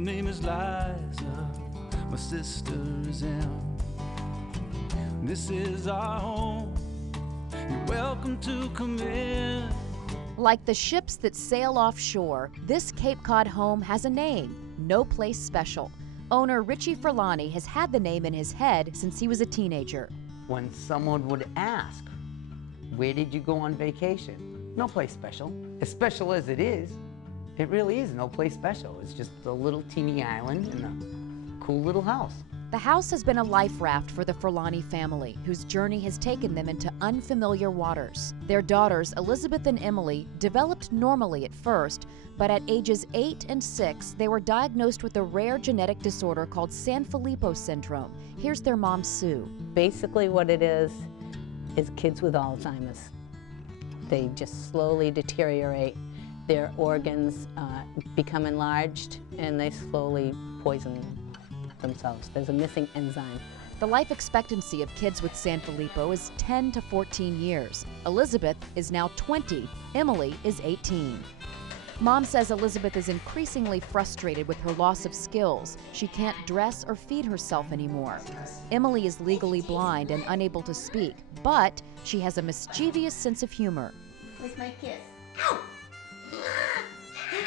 name is Liza, my sister is Em. This is our home, you're welcome to come in. Like the ships that sail offshore, this Cape Cod home has a name, No Place Special. Owner Richie Furlani has had the name in his head since he was a teenager. When someone would ask, where did you go on vacation? No place special. As special as it is, it really is no place special. It's just a little teeny island and a cool little house. The house has been a life raft for the Furlani family, whose journey has taken them into unfamiliar waters. Their daughters, Elizabeth and Emily, developed normally at first, but at ages 8 and 6, they were diagnosed with a rare genetic disorder called Sanfilippo syndrome. Here's their mom, Sue. Basically what it is kids with Alzheimer's. They just slowly deteriorate. Their organs become enlarged and they slowly poison themselves. There's a missing enzyme. The life expectancy of kids with Sanfilippo is 10 to 14 years. Elizabeth is now 20, Emily is 18. Mom says Elizabeth is increasingly frustrated with her loss of skills. She can't dress or feed herself anymore. Emily is legally blind and unable to speak, but she has a mischievous sense of humor. Where's my kiss? Ow!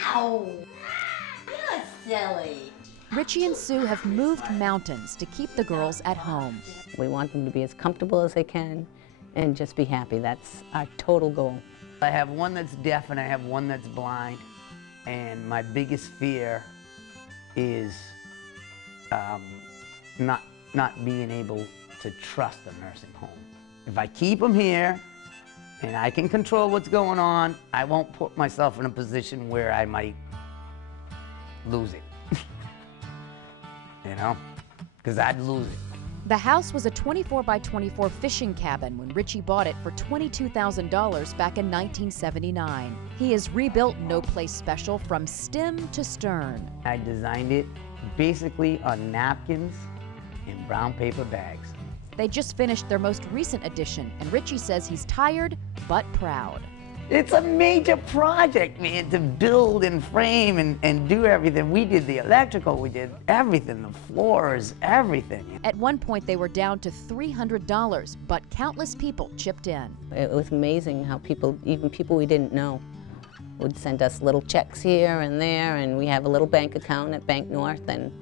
Ow! You're silly. Richie and Sue have moved mountains to keep the girls at home. We want them to be as comfortable as they can and just be happy. That's our total goal. I have one that's deaf and I have one that's blind. And my biggest fear is not being able to trust a nursing home. If I keep them here and I can control what's going on, I won't put myself in a position where I might lose it. You know, because I'd lose it. The house was a 24 by 24 fishing cabin when Richie bought it for $22,000 back in 1979. He has rebuilt No Place Special from stem to stern. I designed it basically on napkins and brown paper bags. They just finished their most recent edition, and Richie says he's tired but proud. It's a major project, man, to build and frame and do everything. We did the electrical, we did everything, the floors, everything. At one point, they were down to $300, but countless people chipped in. It was amazing how people, even people we didn't know, would send us little checks here and there, and we have a little bank account at Bank North, and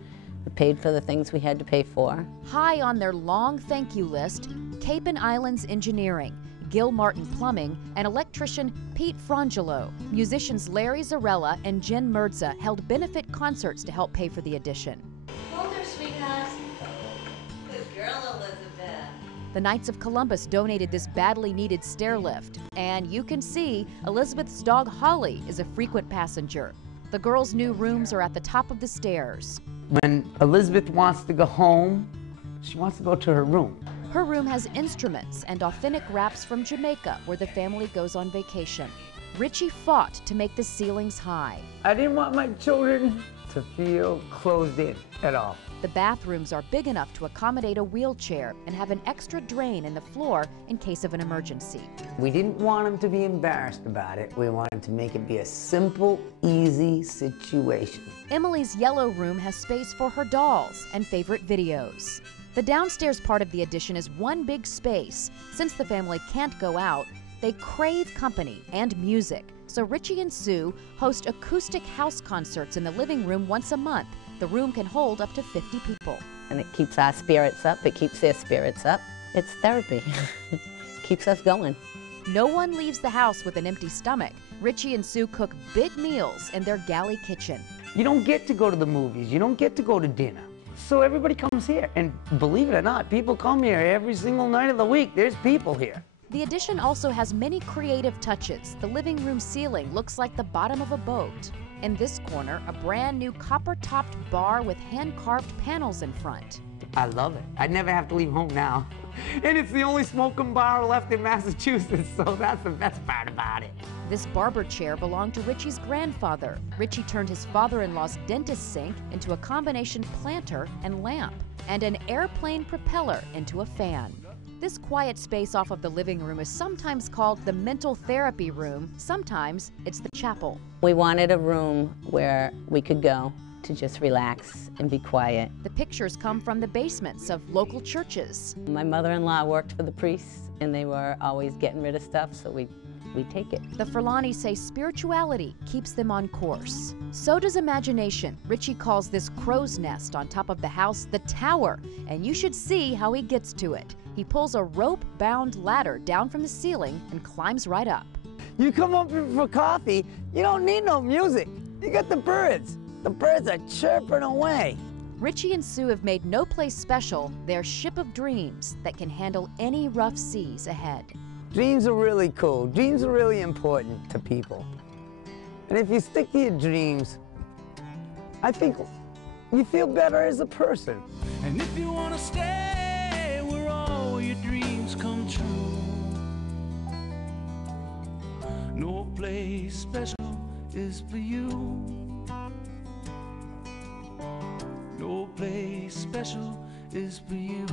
we paid for the things we had to pay for. High on their long thank you list, Cape and Islands Engineering, Gil Martin Plumbing, and electrician Pete Frangelo. Musicians Larry Zarella and Jen Merdza held benefit concerts to help pay for the addition. Hold her, sweetheart. Good girl, Elizabeth. The Knights of Columbus donated this badly needed stair lift, and you can see Elizabeth's dog Holly is a frequent passenger. The girls' new rooms are at the top of the stairs. When Elizabeth wants to go home, she wants to go to her room. Her room has instruments and authentic wraps from Jamaica, where the family goes on vacation. Richie fought to make the ceilings high. I didn't want my children to feel closed in at all. The bathrooms are big enough to accommodate a wheelchair and have an extra drain in the floor in case of an emergency. We didn't want them to be embarrassed about it. We wanted to make it be a simple, easy situation. Emily's yellow room has space for her dolls and favorite videos. The downstairs part of the addition is one big space. Since the family can't go out, they crave company and music. So Richie and Sue host acoustic house concerts in the living room once a month. The room can hold up to 50 people. And it keeps our spirits up, it keeps their spirits up. It's therapy. Keeps us going. No one leaves the house with an empty stomach. Richie and Sue cook big meals in their galley kitchen. You don't get to go to the movies, you don't get to go to dinner. So everybody comes here, and believe it or not, people come here every single night of the week. There's people here. The addition also has many creative touches. The living room ceiling looks like the bottom of a boat. In this corner, a brand new copper-topped bar with hand-carved panels in front. I love it. I never have to leave home now. And it's the only smoking bar left in Massachusetts, so that's the best part about it. This barber chair belonged to Richie's grandfather. Richie turned his father-in-law's dentist sink into a combination planter and lamp, and an airplane propeller into a fan. This quiet space off of the living room is sometimes called the mental therapy room. Sometimes it's the chapel. We wanted a room where we could go to to just relax and be quiet. The pictures come from the basements of local churches. My mother-in-law worked for the priests, and they were always getting rid of stuff, so we take it. The Furlanis say spirituality keeps them on course. So does imagination. Richie calls this crow's nest on top of the house the tower, and you should see how he gets to it. He pulls a rope-bound ladder down from the ceiling and climbs right up. You come up here for coffee, you don't need no music. You got the birds. The birds are chirping away. Richie and Sue have made No Place Special their ship of dreams that can handle any rough seas ahead. Dreams are really cool. Dreams are really important to people. And if you stick to your dreams, I think you feel better as a person. And if you want to stay where all your dreams come true, no place special is for you. No place special is for you.